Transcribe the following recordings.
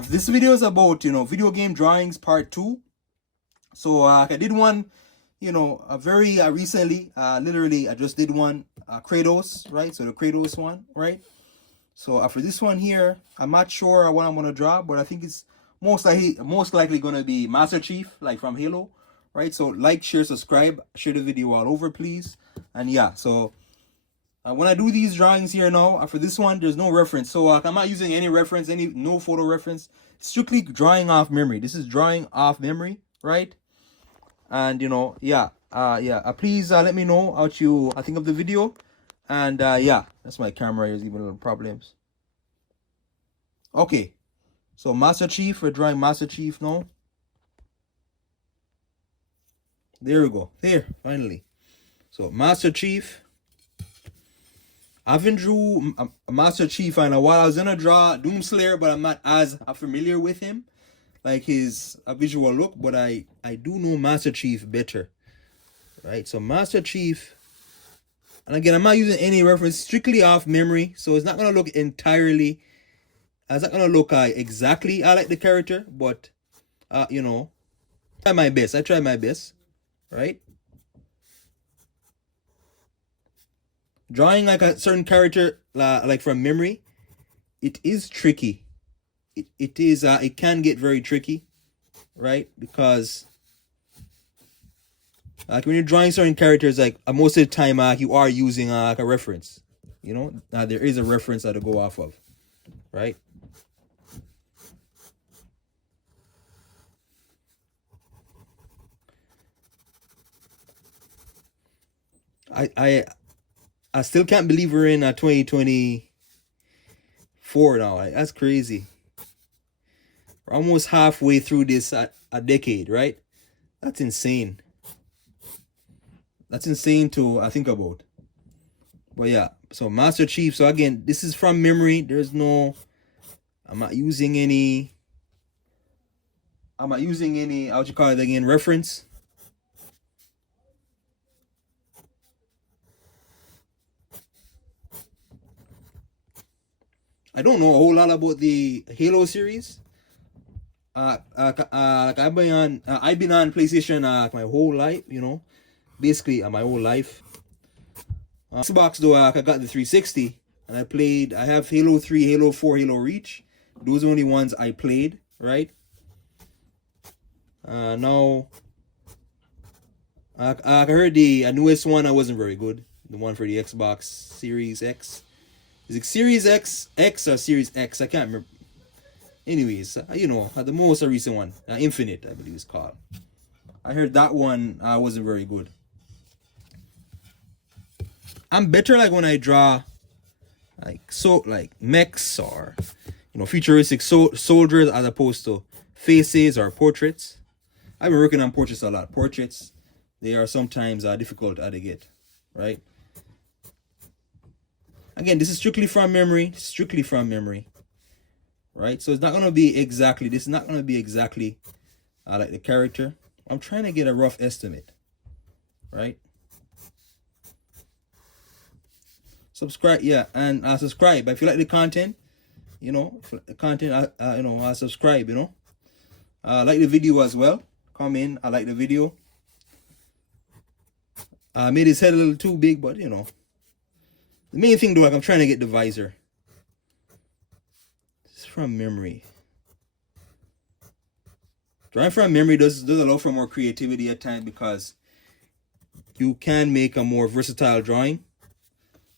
This video is about, video game drawings part 2. So I did one, very recently. Literally, I just did one, Kratos, right? So the Kratos one, right? So for this one here, I'm not sure what I'm gonna draw, but I think it's most likely gonna be Master Chief, like from Halo, right? So like, share, subscribe, share the video all over, please. And yeah, so when I do these drawings here now, for this one, there's no reference. So I'm not using any reference, no photo reference. Strictly drawing off memory. This is drawing off memory, right? And please let me know what you think of the video. And yeah, that's my camera is giving little problems. Okay, so Master Chief, we're drawing Master Chief now. There we go. There, finally. So Master Chief. I haven't drew a Master Chief in a while. I was gonna draw Doomslayer, but I'm not as familiar with him, like his visual look. But I do know Master Chief better, right? So Master Chief, and again, I'm not using any reference, strictly off memory, so it's not gonna look entirely. It's not gonna look exactly like the character, but try my best. I try my best, right? Drawing like a certain character, like from memory, it is tricky. It can get very tricky, right? Because like when you're drawing certain characters, like most of the time, you are using like a reference. There is a reference that to go off of, right? I still can't believe we're in 2024 now. That's crazy. We're almost halfway through this a decade, right? That's insane. That's insane to think about. But yeah, so Master Chief. So again, this is from memory. I'm not using any. What you call it again, reference. I don't know a whole lot about the Halo series. Like I've been on PlayStation my whole life, basically my whole life. Xbox though, I got the 360 and I have Halo 3, Halo 4, Halo Reach. Those are the only ones I played, right? Now I heard the newest one I wasn't very good. The one for the Xbox Series X. Is it Series X or Series X? I can't remember. Anyways, the most recent one, Infinite, I believe it's called. I heard that one wasn't very good. I'm better like when I draw like mechs or futuristic soldiers as opposed to faces or portraits. I've been working on portraits a lot. Portraits, they are sometimes difficult to get, right? Again, this is strictly from memory. Right? So it's not gonna be exactly. This is not gonna be exactly like the character. I'm trying to get a rough estimate, right? Subscribe, yeah, and subscribe if you like the content. Subscribe. Like the video as well. Come in. I like the video. I made his head a little too big, but the main thing though, like I'm trying to get the visor. It's from memory. Drawing from memory does allow for more creativity at times because you can make a more versatile drawing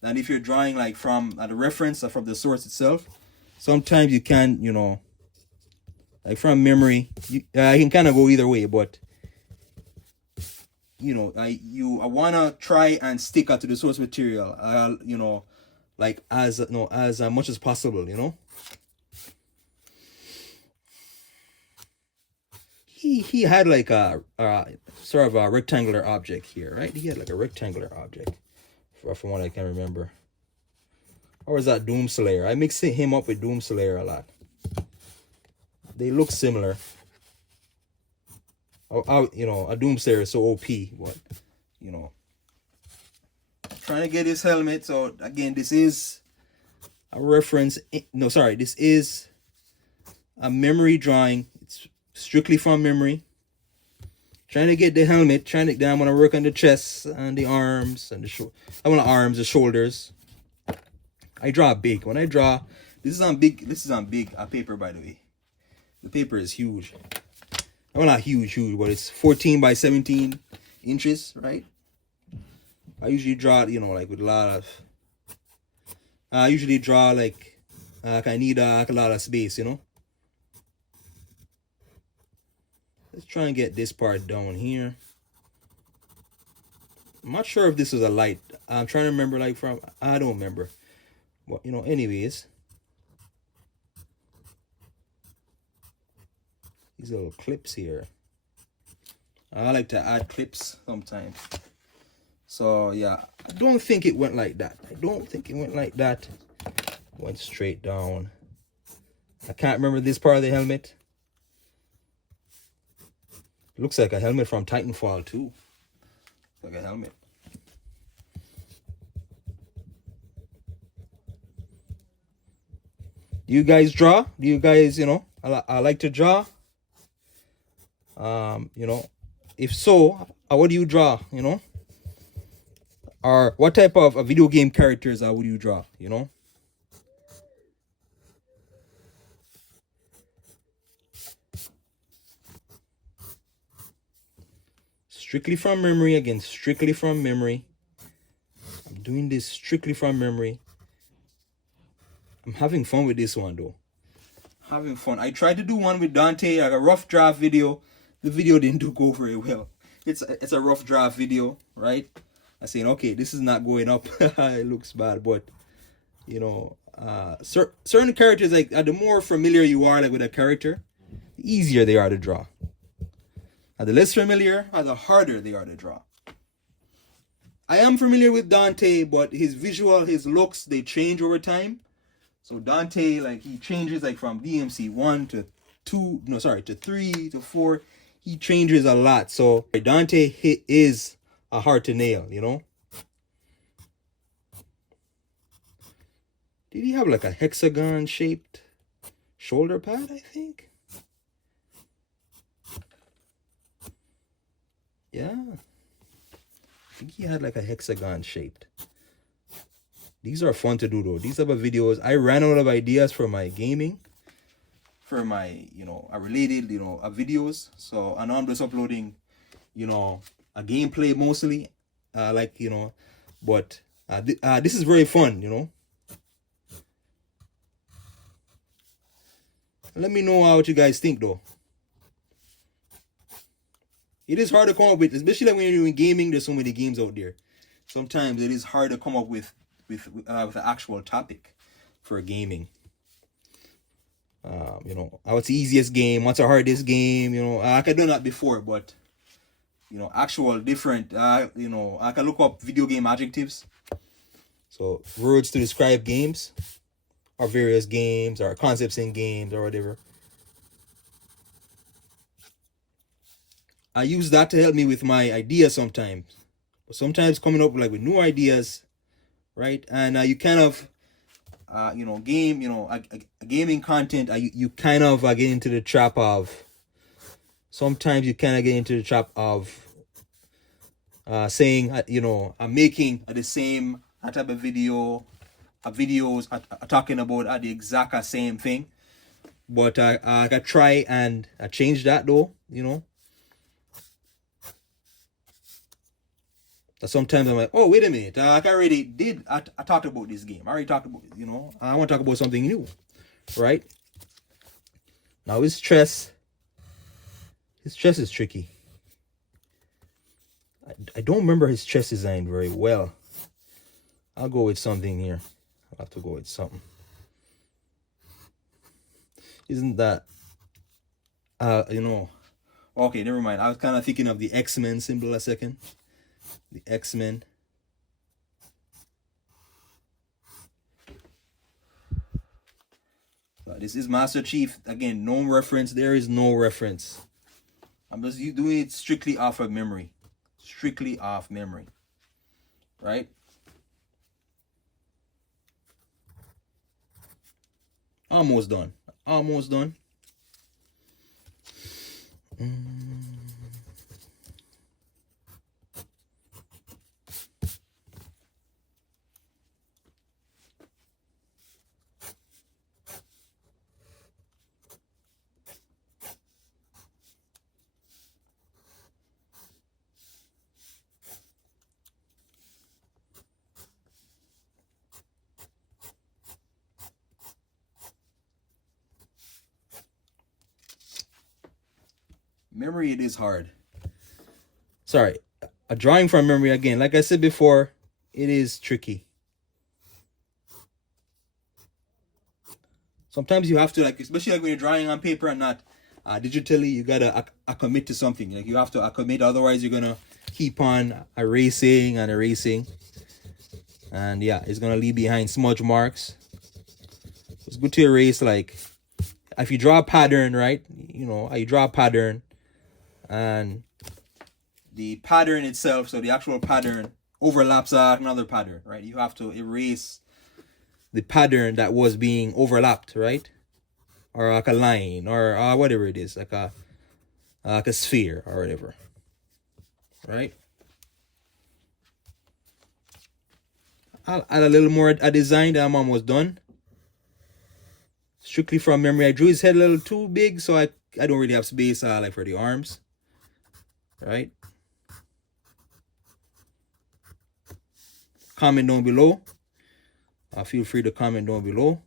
than if you're drawing like from the reference or from the source itself. Sometimes you can, like from memory, I can kind of go either way, but I wanna try and stick to the source material, like as much as possible, He had like a sort of a rectangular object here, right? He had like a rectangular object, from what I can remember. Or is that Doomslayer? I mix him up with Doomslayer a lot. They look similar. A Doomslayer is so OP, but trying to get his helmet. So again, this is a reference. No, sorry, this is a memory drawing. It's strictly from memory. Trying to get the helmet. Then I'm gonna work on the chest and the arms and the shoulders. I draw big. When I draw, this is on big. This is on big paper, by the way. The paper is huge. Well, not huge, but it's 14 by 17 inches, right? I usually draw, like with a lot of. I usually draw like I need like a lot of space, Let's try and get this part down here. I'm not sure if this was a light. I'm trying to remember, I don't remember. But, anyways. These little clips here. I like to add clips sometimes. So, yeah. I don't think it went like that. Went straight down. I can't remember this part of the helmet. It looks like a helmet from Titanfall 2. Like a helmet. Do you guys draw? Do you guys, I like to draw. If so, what do you draw, Or what type of video game characters would you draw, Strictly from memory, again, strictly from memory. I'm doing this strictly from memory. I'm having fun with this one, though. Having fun. I tried to do one with Dante, like a rough draft video. The video didn't go very well. It's a rough draft video, right? I said, okay, this is not going up. It looks bad, but certain characters, like the more familiar you are, like with a character, the easier they are to draw. And the less familiar, the harder they are to draw. I am familiar with Dante, but his looks, they change over time. So Dante, he changes from DMC 1 to 2, to 3 to 4. He changes a lot. So Dante is a hard to nail, Did he have a hexagon shaped shoulder pad, I think? Yeah. I think he had a hexagon shaped. These are fun to do though. These type of videos. I ran out of ideas for my gaming. For my, related, videos. So I know I'm just uploading, a gameplay mostly. But this is very fun, Let me know what you guys think though. It is hard to come up with, especially when you're doing gaming. There's so many games out there. Sometimes it is hard to come up with an actual topic for gaming. What's the easiest game? What's the hardest game? I could do that before, but actual different. I can look up video game adjectives. So words to describe games, or various games, or concepts in games, or whatever. I use that to help me with my ideas sometimes. But sometimes coming up with new ideas, right? And you kind of, gaming content. You kind of get into the trap of. Sometimes you kind of get into the trap of saying, I'm making the same type of videos talking about the exact same thing. But I can try and change that though, Sometimes I'm like, oh, wait a minute. I talked about this game. I already talked about, I want to talk about something new, right? Now his chest is tricky. I don't remember his chest design very well. I'll go with something here. I'll have to go with something. Isn't that, okay, never mind. I was kind of thinking of the X-Men symbol a second. The X-Men. This is Master Chief. Again, no reference. There is no reference. I'm just doing it strictly off of memory. Strictly off memory. Right? Almost done. Memory, it is hard. Sorry, a drawing from memory, again, like I said before, it is tricky. Sometimes you have to, like, especially like when you're drawing on paper and not digitally, you gotta commit to something. Like, you have to commit, otherwise you're gonna keep on erasing and erasing, and yeah, it's gonna leave behind smudge marks. It's good to erase, like, if you draw a pattern, right? You know, you draw a pattern, and the pattern itself, so the actual pattern overlaps another pattern, right? You have to erase the pattern that was being overlapped, right? Or like a line, or whatever it is, like a sphere or whatever, right? I'll add a little more a design that I'm almost done. Strictly from memory, I drew his head a little too big, so I don't really have space like for the arms, right? Comment down below. Feel free to comment down below.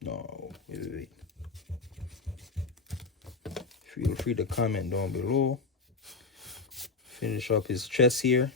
No, wait. Feel free to comment down below. Finish up his chest here.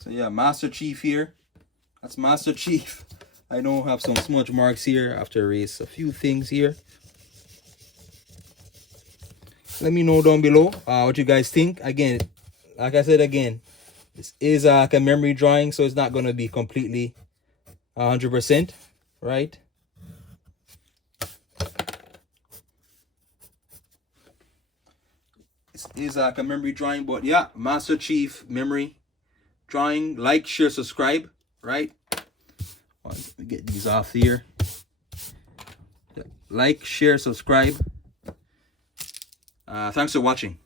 So yeah, Master Chief here. That's Master Chief. I know I have some smudge marks here. I have to erase a few things here. Let me know down below what you guys think. Again, like I said again, this is like a memory drawing, so it's not going to be completely 100%, right? This is like a memory drawing, but yeah, Master Chief memory drawing. Like, share, subscribe, right? Let me get these off here. Like, share, subscribe. Thanks for watching.